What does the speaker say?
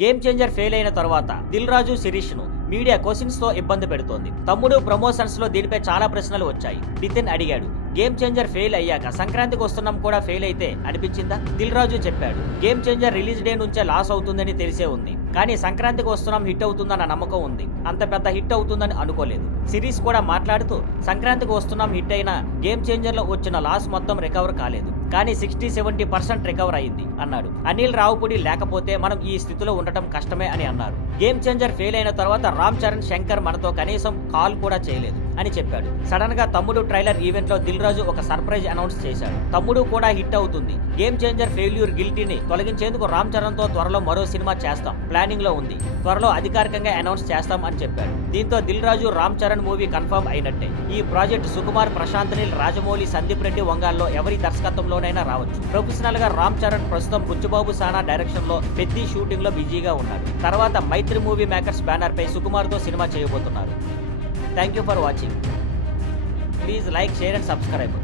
Game changer fail అయిన తర్వాత దిల్ రాజు శిరీష్ ను మీడియా క్వశ్చన్స్ తో ఇబ్బంది పెడుతోంది. తమ్ముడు ప్రమోషన్స్ లో దీనిపై చాలా ప్రశ్నలు వచ్చాయి. నితిన్ అడిగాడు, గేమ్ చేంజర్ ఫెయిల్ అయ్యాక సంక్రాంతికి వస్తున్నాం కూడా ఫెయిల్ అయితే అనిపించిందా? దిల్ రాజు చెప్పాడు, గేమ్ చేంజర్ రిలీజ్ డే నుంచే లాస్ అవుతుందని తెలిసే ఉంది, కానీ సంక్రాంతికి వస్తున్నాం హిట్ అవుతుందన్న నమ్మకం ఉంది. అంత పెద్ద హిట్ అవుతుందని అనుకోలేదు. సిరీస్ కూడా మాట్లాడుతూ, సంక్రాంతికి వస్తున్నాం హిట్ అయినా గేమ్ చేంజర్ లో వచ్చిన లాస్ మొత్తం రికవర్ కాలేదు, కానీ 60-70% రికవర్ అయింది అన్నాడు. అనిల్ రావుపూడి లేకపోతే మనం ఈ స్థితిలో ఉండటం కష్టమే అని అన్నారు. గేమ్ చేంజర్ ఫెయిల్ అయిన తర్వాత రామ్ చరణ్, శంకర్ మనతో కనీసం కాల్ కూడా చేయలేదు అని చెప్పాడు. సడన్ గా తమ్ముడు ట్రైలర్ ఈవెంట్ లో దిల్ రాజు ఒక సర్ప్రైజ్ అనౌన్స్ చేశాడు. తమ్ముడు కూడా హిట్ అవుతుంది, గేమ్ చేంజర్ ఫెయిల్యూర్ గిల్టీని తొలగించేందుకు రామ్ చరణ్ తో త్వరలో మరో సినిమా చేస్తాం, ప్లానింగ్ లో ఉంది, త్వరలో అధికారికంగా అనౌన్స్ చేస్తాం అని చెప్పాడు. దీంతో దిల్ రాజు, రామ్ చరణ్ మూవీ కన్ఫర్మ్ అయినట్టే. ఈ ప్రాజెక్ట్ సుకుమార్, ప్రశాంత్ నీల్, రాజమౌళి, సందీప్ రెడ్డి వంగాల్లో ఎవరి దర్శకత్వంలోనైనా రావచ్చు. ప్రొఫెషనల్ గా రామ్ చరణ్ ప్రస్తుతం బుచ్చిబాబు సానా డైరెక్షన్ లో పెద్ద షూటింగ్ లో బిజీగా ఉన్నాడు. తర్వాత మైత్రి మూవీ మేకర్స్ బ్యానర్ పై సుకుమార్ తో సినిమా చేయబోతున్నారు. Thank you for watching. Please like, share and subscribe.